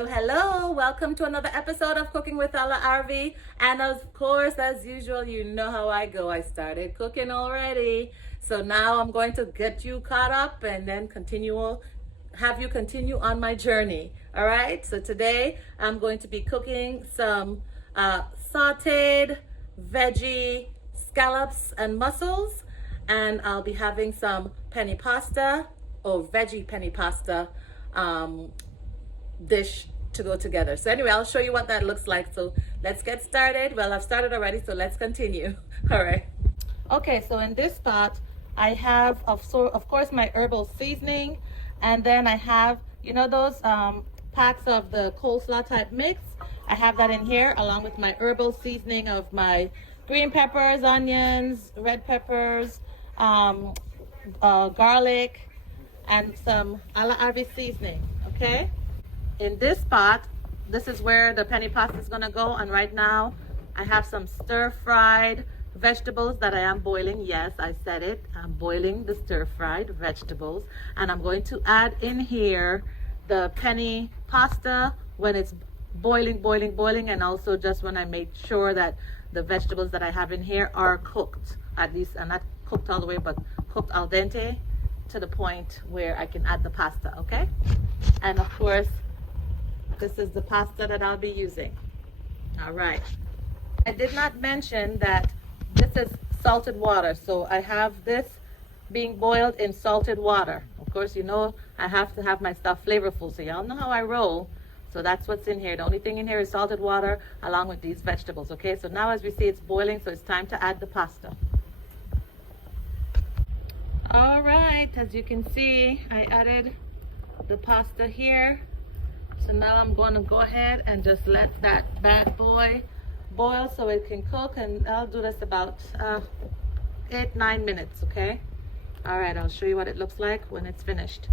Hello, hello. Welcome to another episode of Cooking with A La Arvy. And of course, as usual, you know how I go. I started cooking already. So now I'm going to get you caught up and then have you continue on my journey. All right. So today I'm going to be cooking some sauteed veggie scallops and mussels. And I'll be having some penne pasta or veggie penne pasta dish to go together. So anyway, I'll show you what that looks like. So let's get started. Well, I've started already, so let's continue. All right. Okay, so in this pot, I have of course my herbal seasoning, and then I have, you know, those packs of the coleslaw type mix. I have that in here along with my herbal seasoning of my green peppers, onions, red peppers, garlic, and some A La Arvy seasoning. Okay. In this pot, this is where the penne pasta is gonna go, and right now I have some stir-fried vegetables that I am boiling. Yes, I said it. I'm boiling the stir-fried vegetables, and I'm going to add in here the penne pasta when it's boiling, and also just when I make sure that the vegetables that I have in here are cooked, at least, and not cooked all the way, but cooked al dente to the point where I can add the pasta. Okay. And of course, this is the pasta that I'll be using. All right. I did not mention that this is salted water. So I have this being boiled in salted water. Of course, you know, I have to have my stuff flavorful. So y'all know how I roll. So that's what's in here. The only thing in here is salted water along with these vegetables. Okay, so now as we see, it's boiling. So it's time to add the pasta. All right, as you can see, I added the pasta here. So now I'm going to go ahead and just let that bad boy boil so it can cook, and I'll do this about 8-9 minutes. Okay. All right, I'll show you what it looks like when it's finished.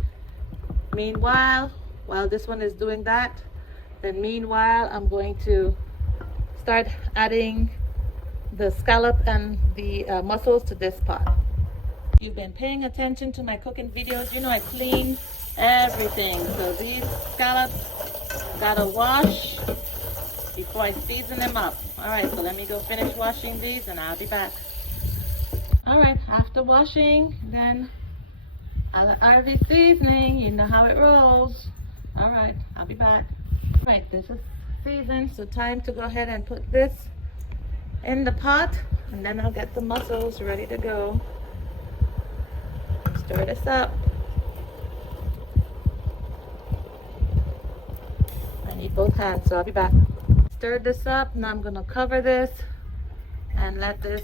Meanwhile, while this one is doing that, then meanwhile I'm going to start adding the scallop and the mussels to this pot. You've been paying attention to my cooking videos, you know I clean everything. So these scallops gotta wash before I season them up. All right, so let me go finish washing these and I'll be back. All right, after washing, then A La Arvy seasoning, you know how it rolls. All right, I'll be back. All right, this is seasoned, so time to go ahead and put this in the pot, and then I'll get the mussels ready to go. Stir this up. I need both hands, so I'll be back. Stirred this up. Now I'm gonna cover this and let this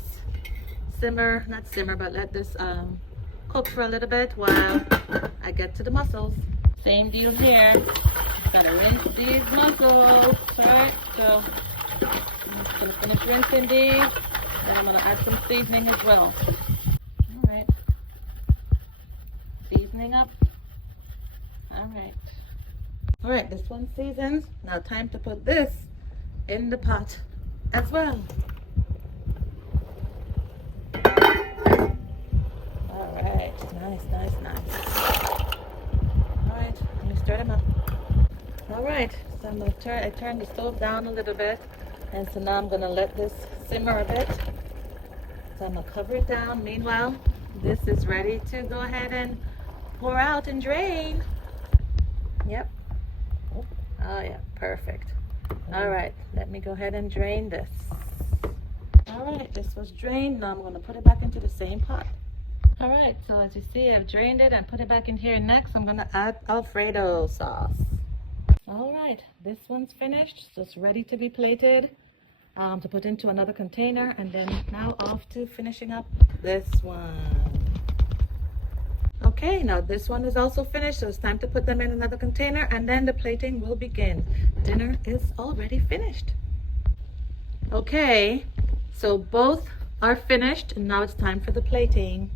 simmer, not simmer, but let this cook for a little bit while I get to the mussels. Same deal here. Gotta rinse these mussels. Alright, so I'm just gonna finish rinsing these. Then I'm gonna add some seasoning as well. Alright. Seasoning up. Alright. Alright, this one's seasoned. Now time to put this in the pot as well. Alright, nice. Alright, let me stir them up. Alright, so I'm gonna I turned the stove down a little bit, and so now I'm gonna let this simmer a bit. So I'm gonna cover it down. Meanwhile, this is ready to go ahead and pour out and drain. Yep. Oh yeah, perfect. All right, let me go ahead and drain this. All right, this was drained. Now I'm going to put it back into the same pot. All right, so as you see, I've drained it and put it back in here. Next, I'm going to add Alfredo sauce. All right, this one's finished. So it's ready to be plated, to put into another container. And then now off to finishing up this one. Okay, now this one is also finished, so it's time to put them in another container, and then the plating will begin. Dinner is already finished. Okay, so both are finished, and now it's time for the plating.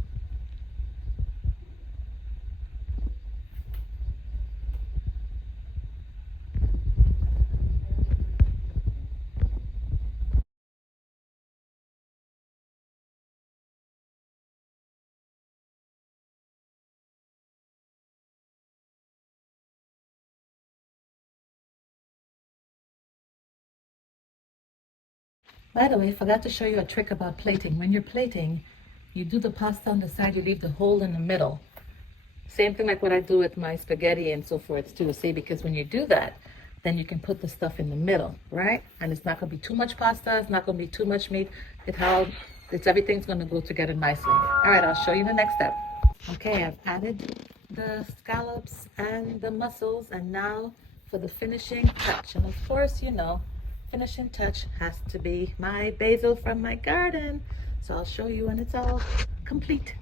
By the way, forgot to show you a trick about plating. When you're plating, you do the pasta on the side, you leave the hole in the middle. Same thing like what I do with my spaghetti and so forth too. See, because when you do that, then you can put the stuff in the middle, right? And it's not gonna be too much pasta, it's not gonna be too much meat. Everything's gonna go together nicely. All right, I'll show you the next step. Okay, I've added the scallops and the mussels, and now for the finishing touch. And of course, you know, finishing touch has to be my basil from my garden. So I'll show you when it's all complete.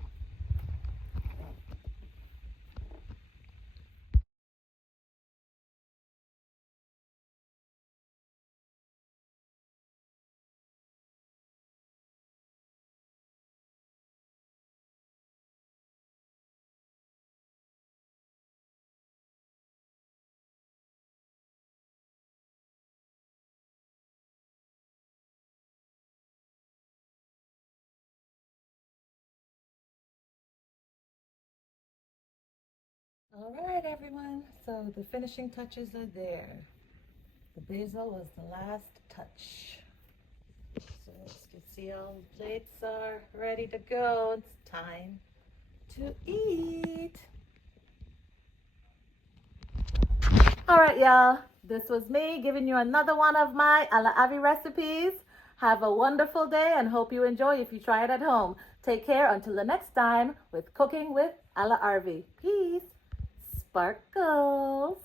All right, everyone. So the finishing touches are there. The basil was the last touch. So as you can see, all the plates are ready to go. It's time to eat. All right, y'all. This was me giving you another one of my A La Arvy recipes. Have a wonderful day and hope you enjoy if you try it at home. Take care until the next time with Cooking with A La Arvy. Peace. Sparkles.